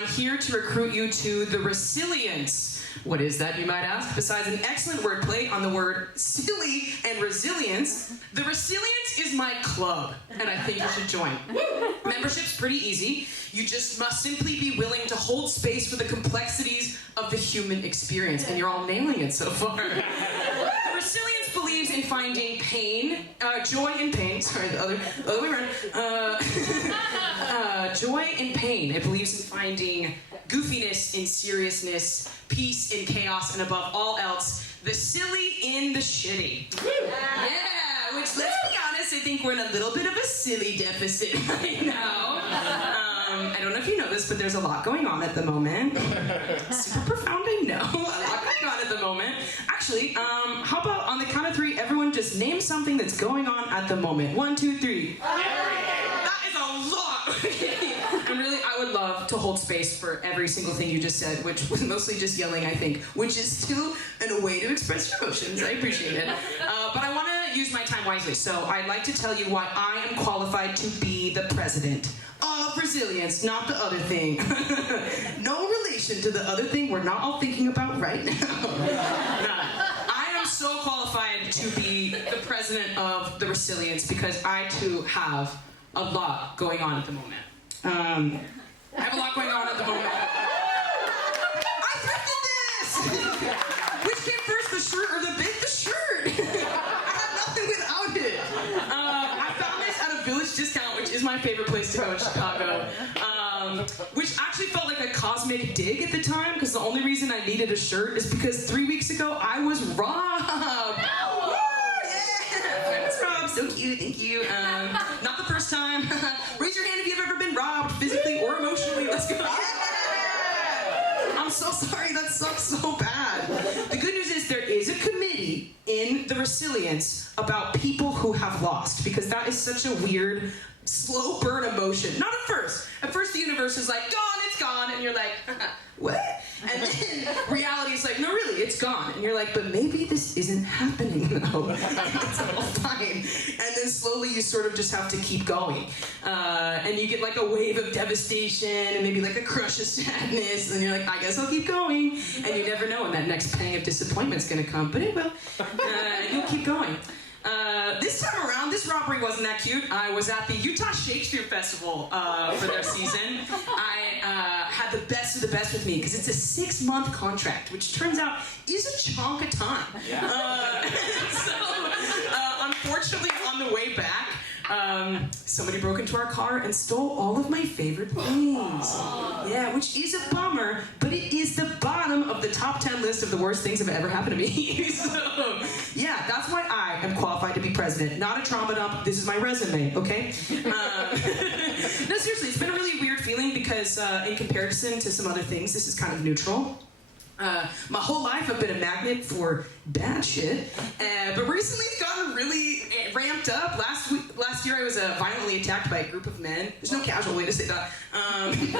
I'm here to recruit you to the ReSILLYence. What is that, you might ask? Besides an excellent wordplay on the word silly and resilience, the ReSILLYence is my club, and I think you should join. Membership's pretty easy. You just must simply be willing to hold space for the complexities of the human experience, and you're all nailing it so far. The ReSILLYence believes in finding pain, joy in pain, sorry, the other way around, joy in pain. It believes in finding goofiness in seriousness, peace in chaos, and above all else, the silly in the shitty. Yeah, which, let's be honest, I think we're in a little bit of a silly deficit right now. I don't know if you know this, but there's a lot going on at the moment. Super profound, I know. A lot going on at the moment. Actually, how about on the count of three, everyone just name something that's going on at the moment. 1, 2, 3. That is a lot. And really, I would love to hold space for every single thing you just said, which was mostly just yelling, I think, which is still a way to express your emotions. I appreciate it. But I want to use my time wisely, so I'd like to tell you why I am qualified to be the president of ReSILLYence, not the other thing. No relation to the other thing we're not all thinking about right now. I am so qualified to be the president of the ReSILLYence because I too have a lot going on at the moment. I have a lot going on at the moment. I thrifted this! Which came first, the shirt or the bit? The shirt! I had nothing without it. I found this at a Village Discount, which is my favorite place to go in Chicago. Which actually felt like a cosmic dig at the time, because the only reason I needed a shirt is because 3 weeks ago I was robbed. Woo, yeah! I was robbed, so cute, thank you. Not the first time. Raise your hand if you've ever been robbed, physically or emotionally. Let's go. Yeah! I'm so sorry, that sucks so bad. The good news is there is a committee in the ReSILLYence about people who have lost, because that is such a weird, slow burn emotion. Not at first. At first the universe is like, gone, it's gone, and you're like, what? And then reality is like, no, really, it's gone. And you're like, but maybe this isn't happening though. It's all fine. And then slowly you sort of just have to keep going. And you get like a wave of devastation and maybe like a crush of sadness, and you're like, I guess I'll keep going. And you never know when that next pang of disappointment's gonna come, but it will. You'll keep going. This time around, this robbery wasn't that cute. I was at the Utah Shakespeare Festival for their season. I had the best of the best with me because it's a 6-month contract, which turns out is a chunk of time. Unfortunately, on the way back, somebody broke into our car and stole all of my favorite things. Yeah, which is a bummer, but it is the bottom of the top 10 list of the worst things that have ever happened to me. So, yeah, that's why I am qualified to be president. Not a trauma dump, this is my resume, okay? No, seriously, it's been a really weird feeling because in comparison to some other things, this is kind of neutral. My whole life I've been a magnet for bad shit, but recently it's gotten really ramped up. Last year I was violently attacked by a group of men. There's no casual way to say that.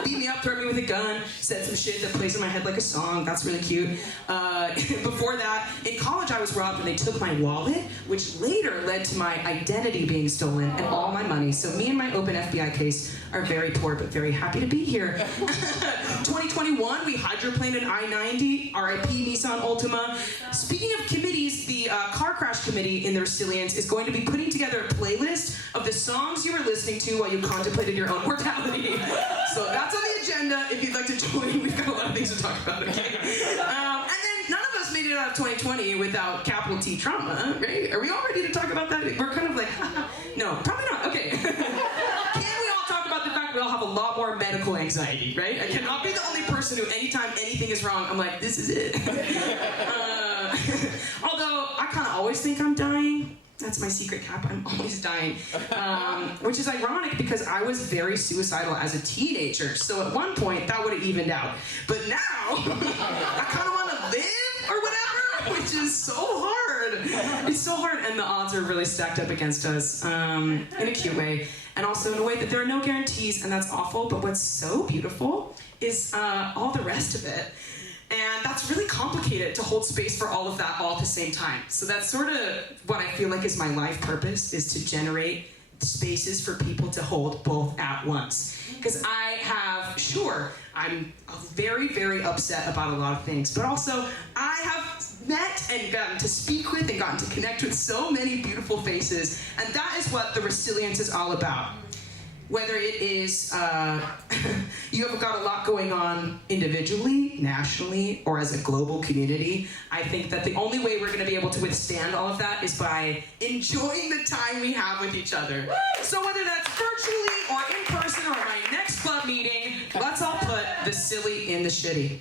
Beat me up, threatened me with a gun, said some shit that plays in my head like a song. That's really cute. Before that, in college I was robbed and they took my wallet, which later led to my identity being stolen and all my money. So me and my open FBI case are very poor but very happy to be here. 2021, we hydroplaned an I-90. RIP Nissan Altima. Speaking of committees, the car crash committee in the ReSILLYence is going to be putting together a playlist of the songs you were listening to while you contemplated your own mortality. So that's on the agenda. If you'd like to join, we've got a lot of things to talk about, okay? And then none of us made it out of 2020 without capital T trauma, right? Are we all ready to talk about that? We're kind of like, no, probably not. Okay. We all have a lot more medical anxiety, right? I cannot be the only person who anytime anything is wrong, I'm like, this is it. Although, I kind of always think I'm dying. That's my secret cap, I'm always dying. Which is ironic because I was very suicidal as a teenager. So at one point, that would have evened out. But now, I kind of want to live or whatever, which is so hard. It's so hard, and the odds are really stacked up against us in a cute way. And also in a way that there are no guarantees, and that's awful, but what's so beautiful is all the rest of it. And that's really complicated to hold space for all of that all at the same time. So that's sort of what I feel like is my life purpose, is to generate spaces for people to hold both at once. Because I'm very, very upset about a lot of things, but also I have met and gotten to speak with and gotten to connect with so many beautiful faces, and that is what the ReSILLYence is all about. Whether it is, you have got a lot going on individually, nationally, or as a global community, I think that the only way we're going to be able to withstand all of that is by enjoying the time we have with each other. So whether that's virtually or in person or my next club meeting, let's all put the silly in the shitty.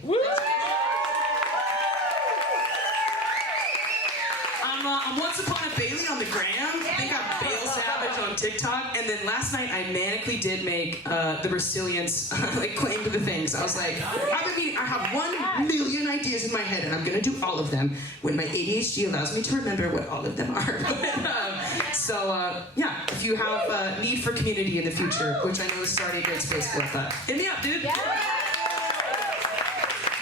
I'm once upon a Bailey on the gram. I think I'm Bale Savage on TikTok. And then last night I manically did make the ReSILLYence like claim to the things. I was like, I have 1 million ideas in my head and I'm gonna do all of them when my ADHD allows me to remember what all of them are. Yeah, if you have need for community in the future, which I know is already a great space for, hit me up, dude.